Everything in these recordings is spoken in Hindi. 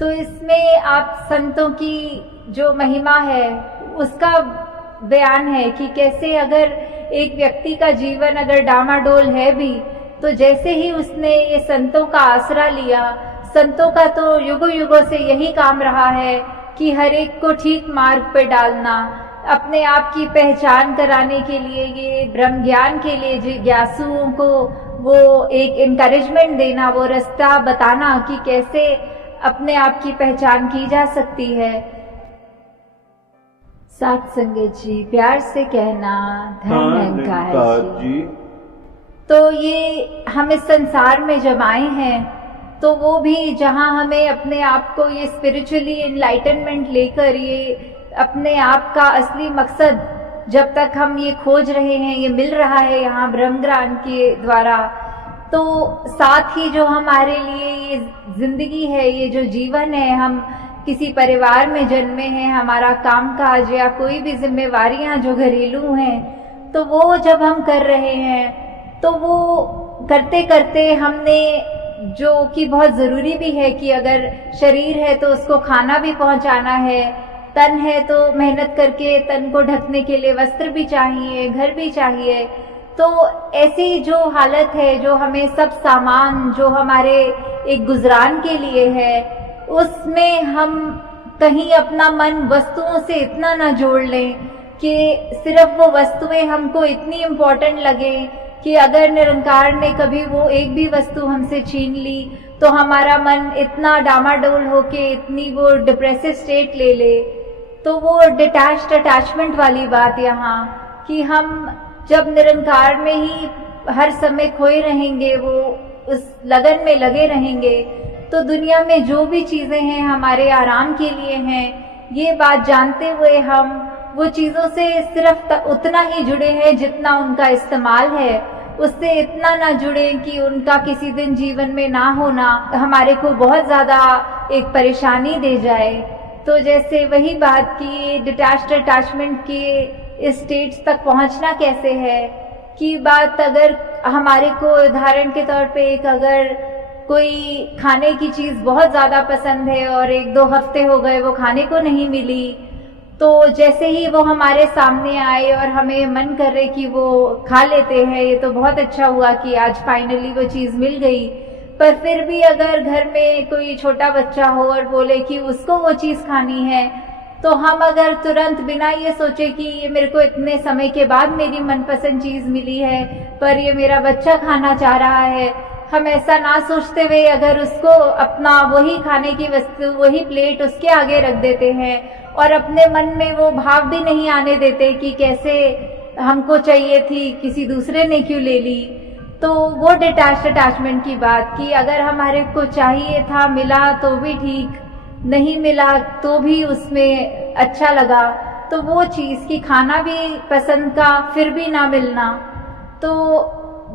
तो इसमें आप संतों की जो महिमा है उसका बयान है कि कैसे अगर एक व्यक्ति का जीवन अगर डामाडोल है भी, तो जैसे ही उसने ये संतों का आसरा लिया, संतों का तो युगों युगों से यही काम रहा है कि हर एक को ठीक मार्ग पे डालना, अपने आप की पहचान कराने के लिए, ये ब्रह्म ज्ञान के लिए जिज्ञासुओं को वो एक इनकरेजमेंट देना, वो रास्ता बताना कि कैसे अपने आप की पहचान की जा सकती है। साथ संगत जी, प्यार से कहना धन्यकार जी। तो ये हम इस संसार में जब आए हैं, तो वो भी जहाँ हमें अपने आप को ये स्पिरिचुअली एनलाइटनमेंट लेकर ये अपने आप का असली मकसद जब तक हम ये खोज रहे हैं, ये मिल रहा है यहाँ ब्रह्म ज्ञान के द्वारा, तो साथ ही जो हमारे लिए ये जिंदगी है, ये जो जीवन है, हम किसी परिवार में जन्मे हैं, हमारा कामकाज या कोई भी जिम्मेवारियां जो घरेलू हैं, तो वो जब हम कर रहे हैं, तो वो करते करते हमने, जो कि बहुत ज़रूरी भी है कि अगर शरीर है तो उसको खाना भी पहुंचाना है, तन है तो मेहनत करके तन को ढकने के लिए वस्त्र भी चाहिए, घर भी चाहिए। तो ऐसी जो हालत है, जो हमें सब सामान जो हमारे एक गुजरान के लिए है, उसमें हम कहीं अपना मन वस्तुओं से इतना ना जोड़ लें कि सिर्फ वो वस्तुएं हमको इतनी इम्पोर्टेंट लगे कि अगर निरंकार ने कभी वो एक भी वस्तु हमसे छीन ली तो हमारा मन इतना डामाडोल होके इतनी वो डिप्रेसिव स्टेट ले ले। तो वो डिटैच्ड अटैचमेंट वाली बात यहाँ, कि हम जब निरंकार में ही हर समय खोए रहेंगे, वो उस लगन में लगे रहेंगे, तो दुनिया में जो भी चीजें हैं हमारे आराम के लिए हैं, ये बात जानते हुए हम वो चीजों से सिर्फ उतना ही जुड़े हैं जितना उनका इस्तेमाल है, उससे इतना ना जुड़े कि उनका किसी दिन जीवन में ना होना हमारे को बहुत ज्यादा एक परेशानी दे जाए। तो जैसे वही बात की डिटैच्ड अटैचमेंट के स्टेट्स तक पहुंचना कैसे है, कि बात अगर हमारे को उदाहरण के तौर पे एक अगर कोई खाने की चीज बहुत ज्यादा पसंद है और 1-2 हफ्ते हो गए वो खाने को नहीं मिली, तो जैसे ही वो हमारे सामने आए और हमें मन कर रहे कि वो खा लेते हैं, ये तो बहुत अच्छा हुआ कि आज फाइनली वो चीज मिल गई। पर फिर भी अगर घर में कोई छोटा बच्चा हो और बोले कि उसको वो चीज खानी है, तो हम अगर तुरंत बिना ये सोचे कि ये मेरे को इतने समय के बाद मेरी मनपसंद चीज मिली है पर ये मेरा बच्चा खाना चाह रहा है, हम ऐसा ना सोचते हुए अगर उसको अपना वही खाने की वस्तु, वही प्लेट उसके आगे रख देते हैं और अपने मन में वो भाव भी नहीं आने देते कि कैसे हमको चाहिए थी, किसी दूसरे ने क्यों ले ली, तो वो डिटैच्ड अटैचमेंट की बात की अगर हमारे को चाहिए था, मिला तो भी ठीक, नहीं मिला तो भी उसमें अच्छा लगा, तो वो चीज की खाना भी पसंद का फिर भी ना मिलना, तो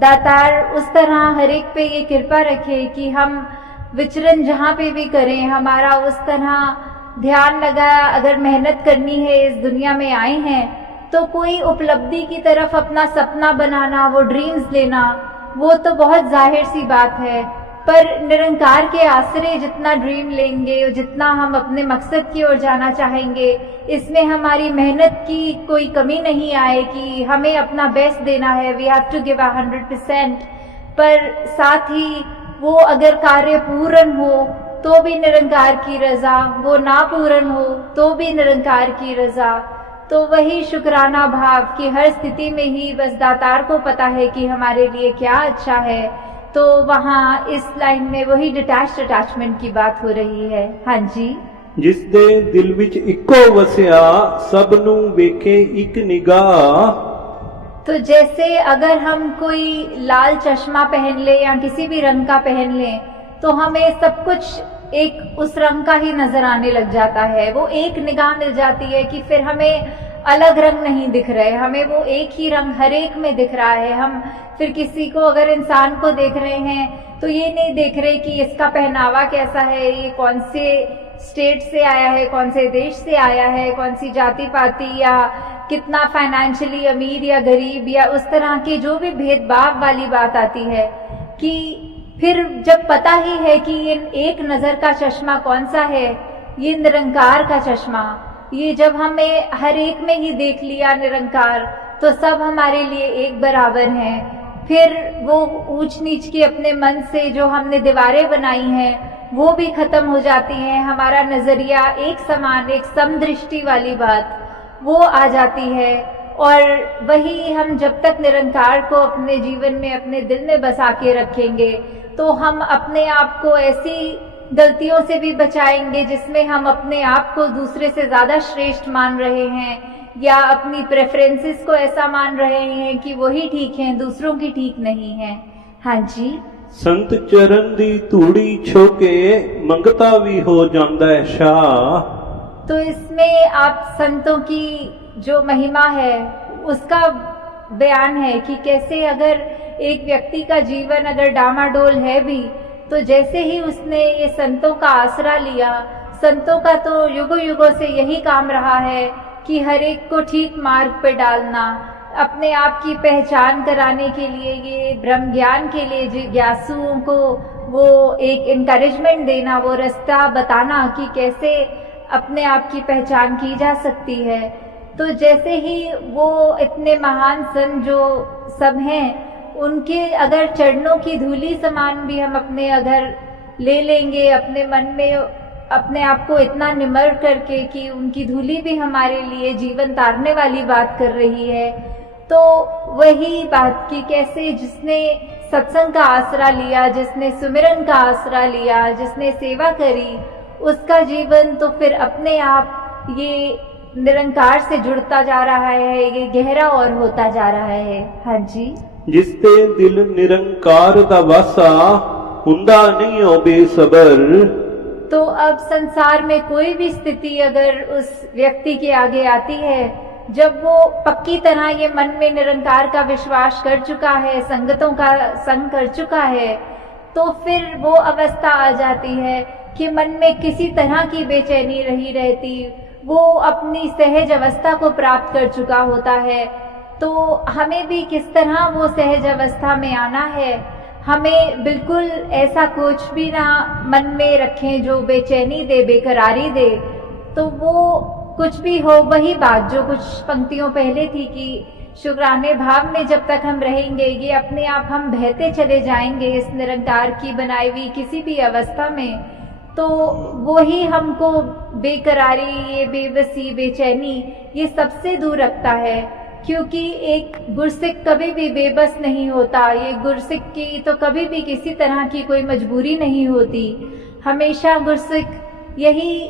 दातार उस तरह हर एक पे ये कृपा रखे कि हम विचरण जहाँ पे भी करें हमारा उस तरह ध्यान लगा। अगर मेहनत करनी है, इस दुनिया में आए हैं, तो कोई उपलब्धि की तरफ अपना सपना बनाना, वो ड्रीम्स लेना, वो तो बहुत जाहिर सी बात है, पर निरंकार के आश्रय जितना ड्रीम लेंगे, जितना हम अपने मकसद की ओर जाना चाहेंगे, इसमें हमारी मेहनत की कोई कमी नहीं आए कि हमें अपना बेस्ट देना है, वी हैव टू गिव 100%। पर साथ ही वो अगर कार्य पूर्ण हो तो भी निरंकार की रजा, वो ना पूर्ण हो तो भी निरंकार की रजा। तो वही शुक्राना भाव कि हर स्थिति में ही बस दातार को पता है कि हमारे लिए क्या अच्छा है। तो वहाँ इस लाइन में वही डिटैच्ड अटैचमेंट की बात हो रही है। हाँ जी। जिस दे दिल विच इक्को वसिया सब नू वेखे एक निगाह। तो जैसे अगर हम कोई लाल चश्मा पहन ले या किसी भी रंग का पहन ले, तो हमें सब कुछ एक उस रंग का ही नजर आने लग जाता है, वो एक निगाह मिल जाती है कि फिर हमें अलग रंग नहीं दिख रहे, हमें वो एक ही रंग हर एक में दिख रहा है। हम फिर किसी को अगर इंसान को देख रहे हैं तो ये नहीं देख रहे कि इसका पहनावा कैसा है, ये कौन से स्टेट से आया है, कौन से देश से आया है, कौन सी जाति पाति या कितना फाइनेंशियली अमीर या गरीब, या उस तरह के जो भी भेदभाव वाली बात आती है कि फिर जब पता ही है कि ये एक नजर का चश्मा कौन सा है, ये निरंकार का चश्मा, ये जब हमें हर एक में ही देख लिया निरंकार, तो सब हमारे लिए एक बराबर हैं। फिर वो ऊंच नीच की अपने मन से जो हमने दीवारें बनाई हैं वो भी खत्म हो जाती हैं। हमारा नजरिया एक समान, एक समदृष्टि वाली बात वो आ जाती है। और वही हम जब तक निरंकार को अपने जीवन में, अपने दिल में बसा के रखेंगे, तो हम अपने आप को ऐसी गलतियों से भी बचाएंगे जिसमें हम अपने आप को दूसरे से ज्यादा श्रेष्ठ मान रहे हैं, या अपनी प्रेफरेंसेस को ऐसा मान रहे हैं कि वही ठीक हैं, दूसरों की ठीक नहीं है। हाँ जी। संत चरण दी धूड़ी छोके मंगता भी हो जाता है शाह। तो इसमें आप संतों की जो महिमा है उसका बयान है कि कैसे अगर एक व्यक्ति का जीवन अगर डामाडोल है भी, तो जैसे ही उसने ये संतों का आसरा लिया, संतों का तो युगों युगों से यही काम रहा है कि हर एक को ठीक मार्ग पे डालना, अपने आप की पहचान कराने के लिए, ये ब्रह्म ज्ञान के लिए जिज्ञासुओं को वो एक इनकरेजमेंट देना, वो रास्ता बताना कि कैसे अपने आप की पहचान की जा सकती है। तो जैसे ही वो इतने महान संत जो सब हैं, उनके अगर चरणों की धूली समान भी हम अपने अगर ले लेंगे अपने मन में, अपने आप को इतना निमर करके कि उनकी धूली भी हमारे लिए जीवन तारने वाली बात कर रही है, तो वही बात कि कैसे जिसने सत्संग का आसरा लिया, जिसने सुमिरन का आसरा लिया, जिसने सेवा करी, उसका जीवन तो फिर अपने आप ये निरंकार से जुड़ता जा रहा है, ये गहरा और होता जा रहा है। हाँ जी। जिसते दिल निरंकार दा वासा हुंदा नहीं हो बेसबर। तो अब संसार में कोई भी स्थिति अगर उस व्यक्ति के आगे आती है, जब वो पक्की तरह ये मन में निरंकार का विश्वास कर चुका है, संगतों का संग कर चुका है, तो फिर वो अवस्था आ जाती है कि मन में किसी तरह की बेचैनी नहीं रहती, वो अपनी सहज अवस्था को प्राप्त कर चुका होता है। तो हमें भी किस तरह वो सहज अवस्था में आना है, हमें बिल्कुल ऐसा कुछ भी ना मन में रखें जो बेचैनी दे, बेकरारी दे। तो वो कुछ भी हो, वही बात जो कुछ पंक्तियों पहले थी कि शुक्राने भाव में जब तक हम रहेंगे, ये अपने आप हम बहते चले जाएंगे इस निरंकार की बनाई हुई किसी भी अवस्था में, तो वो ही हमको बेकरारी, ये बेबसी, बेचैनी, ये सबसे दूर रखता है। क्योंकि एक गुरसिक कभी भी बेबस नहीं होता, ये गुरसिक की तो कभी भी किसी तरह की कोई मजबूरी नहीं होती। हमेशा गुरसिक यही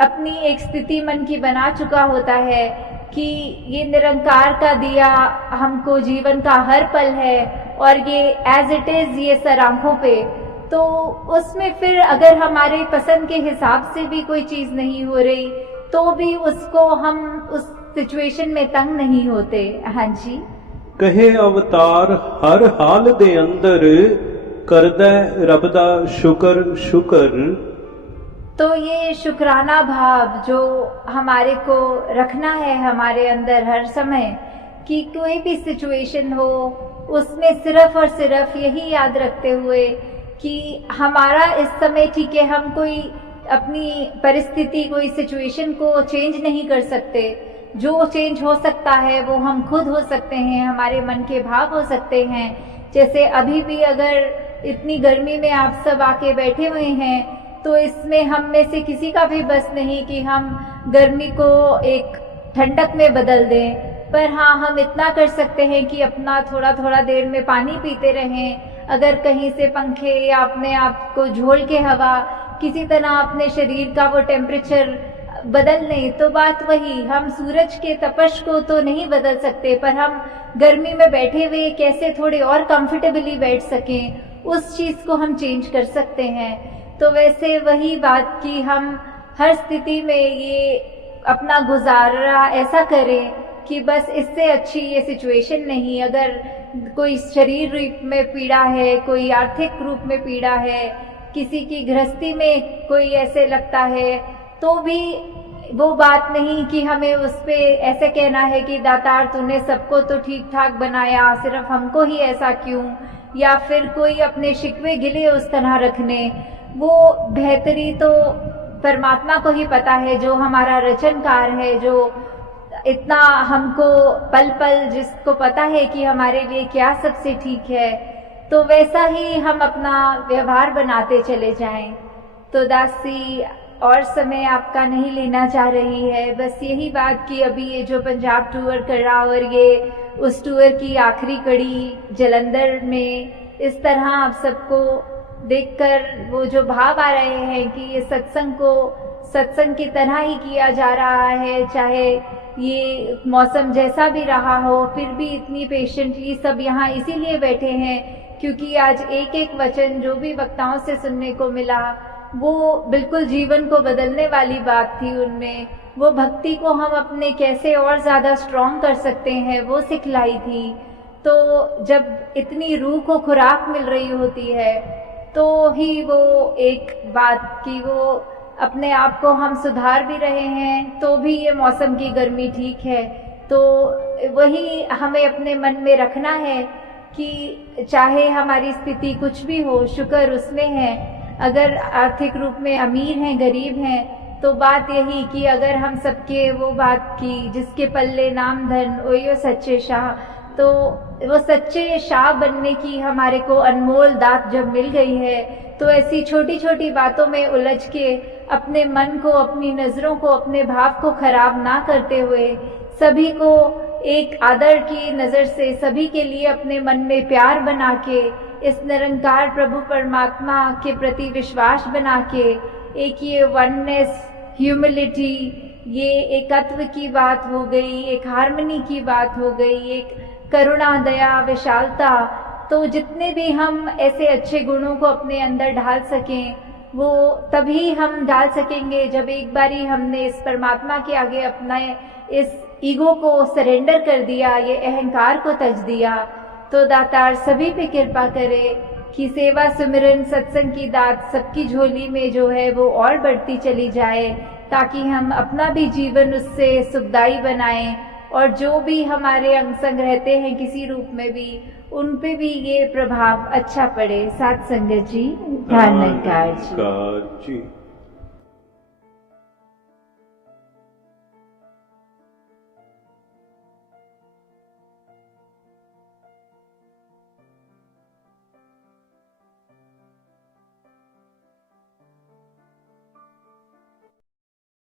अपनी एक स्थिति मन की बना चुका होता है कि ये निरंकार का दिया हमको जीवन का हर पल है, और ये एज इट इज ये सर आंखों पे, तो उसमें फिर अगर हमारे पसंद के हिसाब से भी कोई चीज नहीं हो रही, तो भी उसको हम उस सिचुएशन में तंग नहीं होते। हाँ जी। कहे अवतार हर हाल दे अंदर करदा रब दा शुक्र शुक्र। तो ये शुक्राना भाव जो हमारे को रखना है हमारे अंदर हर समय, कि कोई भी सिचुएशन हो उसमें सिर्फ और सिर्फ यही याद रखते हुए कि हमारा इस समय ठीक है, हम कोई अपनी परिस्थिति, कोई सिचुएशन को चेंज नहीं कर सकते। जो चेंज हो सकता है वो हम खुद हो सकते हैं, हमारे मन के भाव हो सकते हैं। जैसे अभी भी अगर इतनी गर्मी में आप सब आके बैठे हुए हैं, तो इसमें हम में से किसी का भी बस नहीं कि हम गर्मी को एक ठंडक में बदल दें, पर हाँ हम इतना कर सकते हैं कि अपना थोड़ा थोड़ा देर में पानी पीते रहें। अगर कहीं से पंखे या अपने आप को झोल के हवा किसी तरह अपने शरीर का वो टेम्परेचर बदल लें, तो बात वही, हम सूरज के तपश को तो नहीं बदल सकते, पर हम गर्मी में बैठे हुए कैसे थोड़े और कंफर्टेबली बैठ सकें, उस चीज को हम चेंज कर सकते हैं। तो वैसे वही बात कि हम हर स्थिति में ये अपना गुजारा ऐसा करें कि बस इससे अच्छी ये सिचुएशन नहीं। अगर कोई शरीर रूप में पीड़ा है, कोई आर्थिक रूप में पीड़ा है, किसी की गृहस्थी में कोई ऐसे लगता है, तो भी वो बात नहीं कि हमें उस पे ऐसे कहना है कि दातार तूने सबको तो ठीक ठाक बनाया, सिर्फ हमको ही ऐसा क्यों, या फिर कोई अपने शिकवे गिले उस तरह रखने, वो बेहतरी तो परमात्मा को ही पता है, जो हमारा रचनकार है, जो इतना हमको पल पल जिसको पता है कि हमारे लिए क्या सबसे ठीक है, तो वैसा ही हम अपना व्यवहार बनाते चले जाएं। तो दासी और समय आपका नहीं लेना चाह रही है, बस यही बात कि अभी ये जो पंजाब टूर कर रहा और ये उस टूर की आखिरी कड़ी जलंधर में, इस तरह आप सबको देखकर वो जो भाव आ रहे हैं कि ये सत्संग को सत्संग की तरह ही किया जा रहा है, चाहे ये मौसम जैसा भी रहा हो, फिर भी इतनी पेशेंटली सब यहाँ इसीलिए बैठे हैं क्योंकि आज एक एक वचन जो भी वक्ताओं से सुनने को मिला वो बिल्कुल जीवन को बदलने वाली बात थी। उनमें वो भक्ति को हम अपने कैसे और ज़्यादा स्ट्रॉन्ग कर सकते हैं वो सिखलाई थी। तो जब इतनी रूह को खुराक मिल रही होती है तो ही वो एक बात कि वो अपने आप को हम सुधार भी रहे हैं तो भी ये मौसम की गर्मी ठीक है, तो वही हमें अपने मन में रखना है कि चाहे हमारी स्थिति कुछ भी हो, शुक्र उसमें है। अगर आर्थिक रूप में अमीर हैं, गरीब हैं, तो बात यही कि अगर हम सबके वो बात की जिसके पल्ले नाम धन ओयो सच्चे शाह, तो वो सच्चे शाह बनने की हमारे को अनमोल दात जब मिल गई है, तो ऐसी छोटी छोटी बातों में उलझ के अपने मन को, अपनी नजरों को, अपने भाव को खराब ना करते हुए सभी को एक आदर की नजर से, सभी के लिए अपने मन में प्यार बना के, इस निरंकार प्रभु परमात्मा के प्रति विश्वास बना के, एक ये वननेस, ह्यूमिलिटी, ये एकत्व की बात हो गई, एक हार्मनी की बात हो गई, एक करुणा, दया, विशालता, तो जितने भी हम ऐसे अच्छे गुणों को अपने अंदर ढाल सकें वो तभी हम डाल सकेंगे जब एक बारी हमने इस परमात्मा के आगे अपना इस ईगो को सरेंडर कर दिया, ये अहंकार को तज दिया। तो दातार सभी पे कृपा करे कि सेवा सुमिरन सत्संग की दात सबकी झोली में जो है वो और बढ़ती चली जाए, ताकि हम अपना भी जीवन उससे सुखदायी बनाएं और जो भी हमारे अंग संग रहते हैं किसी रूप में भी, उन पे भी ये प्रभाव अच्छा पड़े। साथ संगत जी, ध्यान जी।